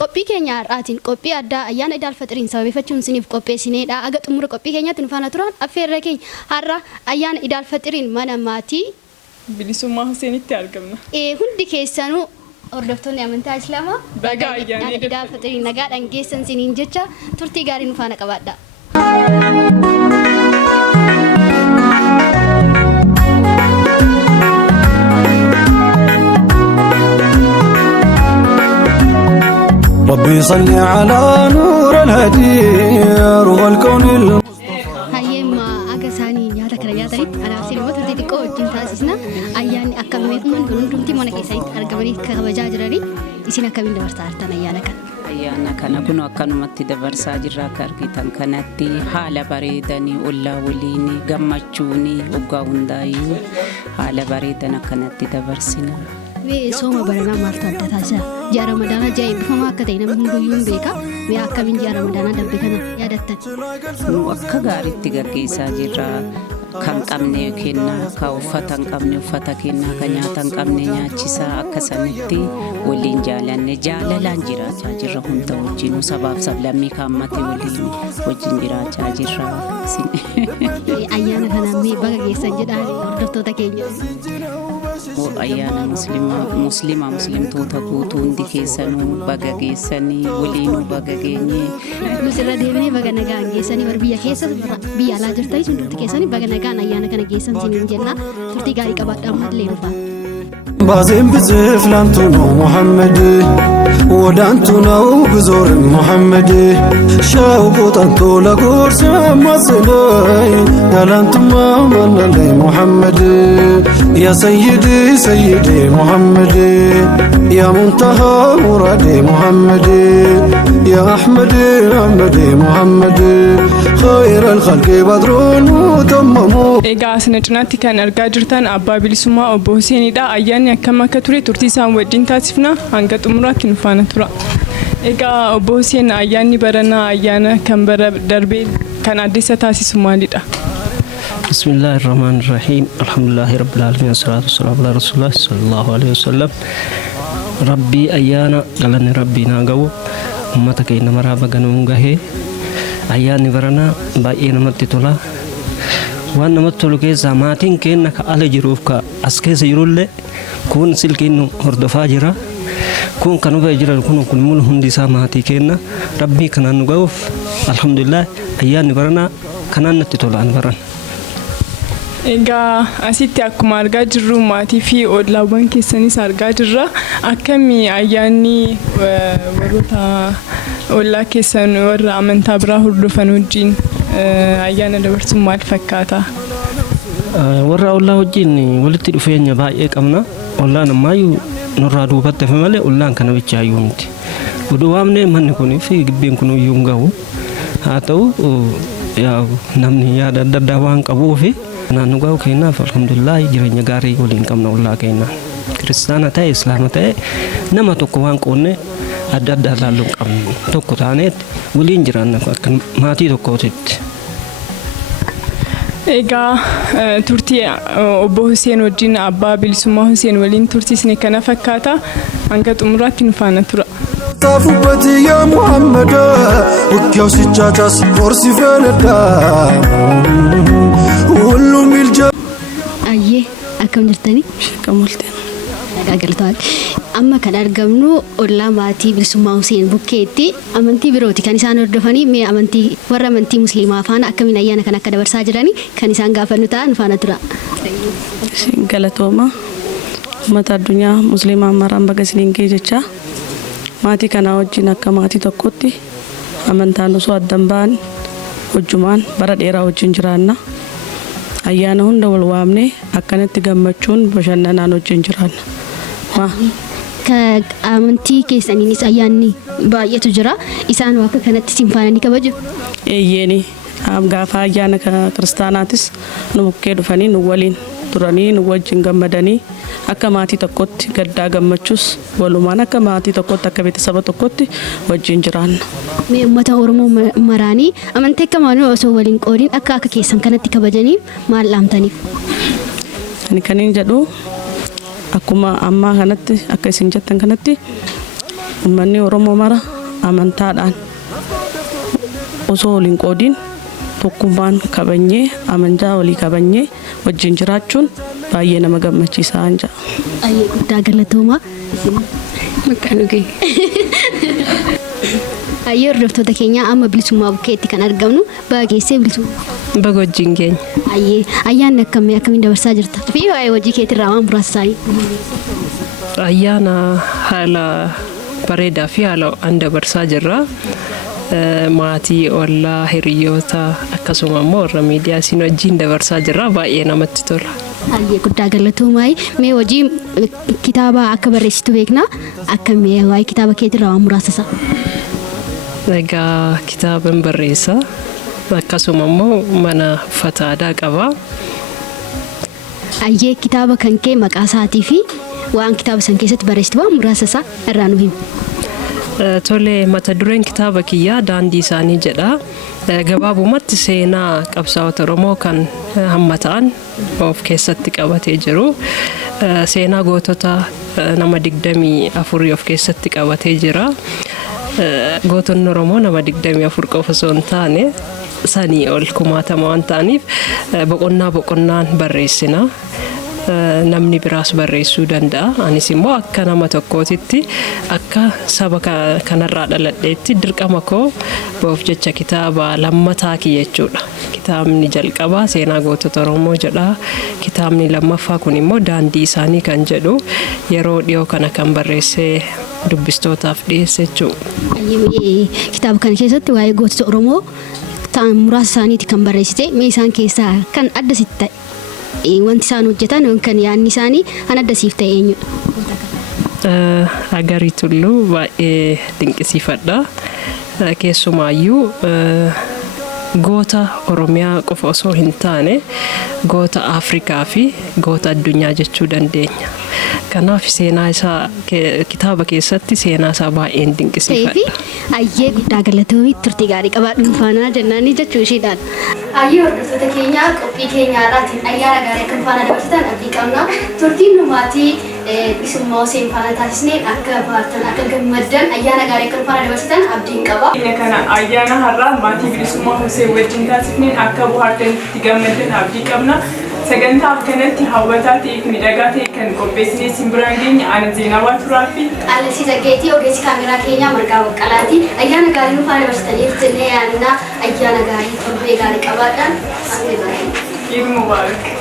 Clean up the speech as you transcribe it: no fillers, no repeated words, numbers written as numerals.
qophii keenya har'aatiin qophii addaa ayyaana Iid al-Fixriin sababeeffachuun isiniif qopheessineedha. Aga xumura qophii keenyaatti nu faana turan affeerra keenya har'a ayyaana Iid al-Fixriin mana maatii Bilisummaa Huseenitti argamna. Hundi keessanuu hordoftoonni amantaa Islaamaa baga ayyaana Iid al-Fixriin nagaadhaan geessan isiniin jecha turtii gaarii nu faana qabaadha. ربي صل على نور الهدي روح الكون هيما أجساني يا ذكر يا ذريت أنا أصير ما ترتدي تقول جنت أساسنا أيان أكمل من دون تمتي ما نكسيت أرجمني كهوجاج راري يصير أكمل دبر سارتنا أيانا كان أيانا كان أكون أكنمت دبر ساجر كاركيتان كانتي حال بريدني ولا وليني جمعوني وقاونداي حال بريدنا كانتي دبر سنا سوما برنا مالتا تاسا جا رمضان جاي بفما كتينا من ديون بيكا مي أكمل جا رمضان دبكنا يا دتن وكغاري تيغاكيسا جرا kan qabne kenna ka uffatan qabne uffata kenna ka nyaatan qabne nyaachisa akkasanitti waliin jaalalaan jiraachaa jirra hunda wajjin sabaaf sablammii kaammate waliin wajjin jiraachaa jirra ayyaana kana mee baga geessan jedhaan hordoftoota keenya ayyaana muslimtoota guutuu hundi keessanuu baga geessanii waliin baga geenye nusirra deemnee baga nagaan geessanii war biyya keessa biyya alaa jirtanii hundumti keessanii baga nagaan ayyaana kana geessan siniin jenna turtii gaarii qabaadhaa ammallee dhufaa بازم بزف لانتونو محمد ودانتونو بزور محمد شاوقو تانتو لقرس مصلي دلانتما من لي محمد يا سيدي سيدي محمد يا منتهى مرادي محمد يا أحمد أحمد محمد خير الخلق بدرون وتمموا إيجاس نجناتي كان أرجع جرتان أبا بلسما أبو حسين دا أيان كما كتوري ترتي سام ودين تاسفنا عنك تمرا كنفانا ترى إيجا أبو حسين أياني برنا أيانا كم بر دربي كان أديسة تاسيس مالي دا بسم الله الرحمن الرحيم الحمد لله رب العالمين والصلاة والسلام على رسول الله صلى الله عليه وسلم ربي أيانا قالني ربي ناقو أمتك إنما رابق نونغه أياني برنا باقي نمت تولا وأن نمتلو كيسا ماتين كينك على جروفك أسكيس يرول كون سلكينو هردفا جرا كون كانوا بيجرا كون مول هندي ساماتي كينا ربي كنا نقوف الحمد لله أياني برنا كنا نتتولا برنا Egaa asitti akkuma argaa jirru maatii fi ollaawwan keessanis argaa jirra akkamii ayyaanni warroota ollaa keessan warra amantaa biraa hordofan wajjin ayyaana dabarsuun maal fakkaata? Warra ollaa wajjin walitti dhufeenya baay'ee qabna. Ollaan ammayyuu nurraa duubatti hafe malee ollaan kana bichaayyuu miti. Oduu waamne manni kunii fi gibbeen kun iyyuu hin gahu. Haa ta'u namni yaada adda addaa waan qabuufi naannoo gahu keenyaaf alhamdulillah jireenya gaarii waliin qabna ollaa keenya. Kiristaana ta'e islaama ta'e nama tokko waan qoonne adda addaa laaluu qabna tokko taaneet waliin jiraanna akka maatii tokkootitti. Egaa turtii obbo Huseen wajjin abbaa bilisummaa Huseen waliin turtiisni kana fakkaata hanga xumuraatti nu faana tura. طافوبتي يا محمد وكيو سجاجاس فورسي فندا ولو ميلجا أيه أكمل جرتني كملت قلتوك أما كان أرجمنو ولا ماتي بلسما حسين بوكيتي أمنتي بروتي كان إنسان ردفني مي أمنتي ورا أمنتي مسلمة فانا أكمل أيانا كان أكدر ساجراني كان إنسان قافنو تان فانا ترى قلتوما متى الدنيا مسلمة مرام بقسنين كيجتشا maatii kana wajjin akka maatii tokkotti amantaan osoo addan baan wajjumaan bara dheeraa wajjin jiraanna ayyaana hunda wal waamne akkanatti gammachuun bashannanaan wajjin jiraanna. Amantii keessaniinis ayyaanni baay'eetu jira isaan akka kanatti simfaananii kabaju. Eeyyeeni gaafa ayyaana kiristaanaatis nu bukkee dhufanii nu waliin turanii nu wajjin gammadanii akka maatii tokkotti gaddaa gammachuus walumaan akka maatii tokkotti akka beeksisa tokkotti wajjin jiraanna. Mee uummata Oromoo maraanii amantii akkamiin osoo waliin qoodiin akka keessan kanatti kabajaniif maal dhaamtaniif? Ani kaniin jedhu akkuma ammaa kanatti akka isin jettan kanatti uummanni Oromoo mara amantaadhaan osoo waliin qoodiin tokkummaan kabajnee amantaa walii kabajnee wajjin jiraachuun baay'ee nama gammachiisa anja. Baay'ee guddaa galatooma. Maqaan kee. Ayyee hordoftoota keenya amma bilisummaa bukkeetti kan argamnu baageessee bilisummaa. Baga wajjin keenya. Ayyee ayyaanni akkamiin dabarsaa jirta? Fi waa'ee hojii keetirraa waan muraasa isaanii. Ayyaana haala bareedaa fi haala an dabarsaa jirra. Maatii, ollaa, hiriyoota akkasuma immoo warra miidiyaa isin wajjin dabarsaa jirra baay'ee namatti tola. Ayyee guddaa galatoomaa. Mee hojii kitaaba akka barreessitu beekna akkamii waa'ee kitaaba keetirraa waan muraasa isaa? Egaa kitaaban barreessa akkasuma immoo mana uffata aadaa qaba. Ayyee kitaaba kan kee maqaa isaatii fi waan kitaaba san keessatti barreessitu waan muraasa isaa irraa nu himi. Tole mata dureen kitaaba kiyyaa daandii isaanii jedha. Gabaabumatti seenaa qabsaa'ota Oromoo kan hamma ta'an of keessatti qabatee jiru. Seenaa gootota nama 24 of keessatti qabatee jira. Gootonni Oromoo nama 24 qofa osoo hin taane sanii ol 1000 waan ta'aniif boqonnaan barreessina. Namni biraas barreessuu danda'a. Anis immoo akka nama tokkootitti akka saba kanarraa dhaladheetti dirqama koo ba'uuf jecha kitaaba lammataa kiyya jechuudha. Kitaabni jalqabaa seenaa gootota Oromoo jedha. Kitaabni lammaffaa kun immoo daandii isaanii kan jedhu yeroo dhiyoo kana kan barreessee dubbistootaaf dhiyeesse jechuudha. Kitaaba kana keessatti waa'ee gootota Oromoo ta'an muraasa isaaniiti kan barreessite. Mee isaan keessaa kan adda sitti ta'e? Wanti isaan hojjetan kan yaadni isaanii kan adda siif ta'e eenyudha? Agarii Tulluu baay'ee dinqisiifadha. Keessumaayyuu goota Oromiyaa qofa osoo hin taane goota Afrikaa fi goota addunyaa jechuu dandeenya. Kanaaf seenaa isaa kitaaba keessatti seenaa isaa baay'een dinqisiifadha. Ayyee guddaa galatoomii turtii gaarii qabaadhuun faanaa jennaanii jechuu isheedhaan. Ayyee hordoftoota keenya qophii keenyaadhaatiin ayyaana gaarii akka faana dabarsitan abdii qabna. Turtiin dhumaatii bilisummaa Huseen faana taasisneen akka baartan akka gammaddan ayyaana gaarii akka faana dabarsitan abdiin qaba. Kana ayyaana har'aa maatii bilisummaa Huseen wajjin taasisneen akka bohaartan itti gammaddan abdii qabna. Sagantaa akkanatti hawwataa ta'eef miidhagaa ta'e kan qopheessinee isin biraan geenye ana Zeenabaa turaa fi Alesii Zaggeetii ogeessi kaameraa keenyaa Margaa Baqqalaati. Ayyaana gaarii nu faana dabarsitaniif jennee yaadna ayyaana gaarii torbee gaarii qabaadhaan. Eid Mubarak.